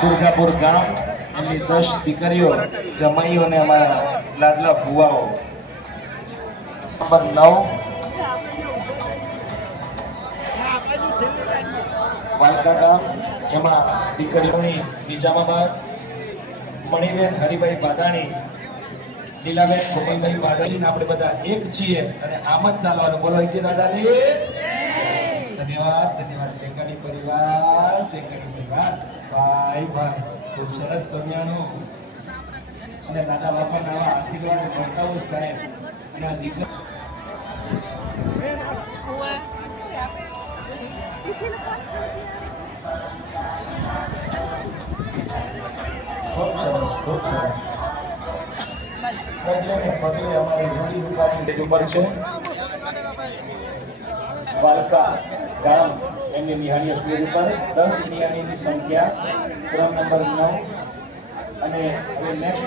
દુર્ગાપુર ગામ એમની 10 દીકરીઓ જમાઈઓ અને અમારા લાડલા ભુવાઓ. નંબર 9 વાલકા ગામ એમાં દીકરીઓની નિજામાબાદ મણિબેન હરિભાઈ બાદાણી, લીલાબેન ગોપાલભાઈ બાદાણી. આપણે બધા એક છીએ અને આમ જ ચાલવાનું. બોલો ઇતિ દાદાની ધન્યવાદ. ધન્યવાદ શેકાણી પરિવાર, શેકાણી પરિવાર. ભાઈ ભાઈ ખૂબ સરસ સમયાનું અને દાદા બાપાના આવા આશીર્વાદ મળતા હોય સાહેબ. અને આ દીકરી ખૂબ સરસ, ખૂબ સરસ. પગલે અમારી ઘણી દુકાનની ઉપર છે વાલકા ગામ એમની નિહાળીઓ સ્ટેજ ઉપર 10 નિહાળીની સંખ્યા, ક્રમ નંબર 9. અને હવે નેક્સ્ટ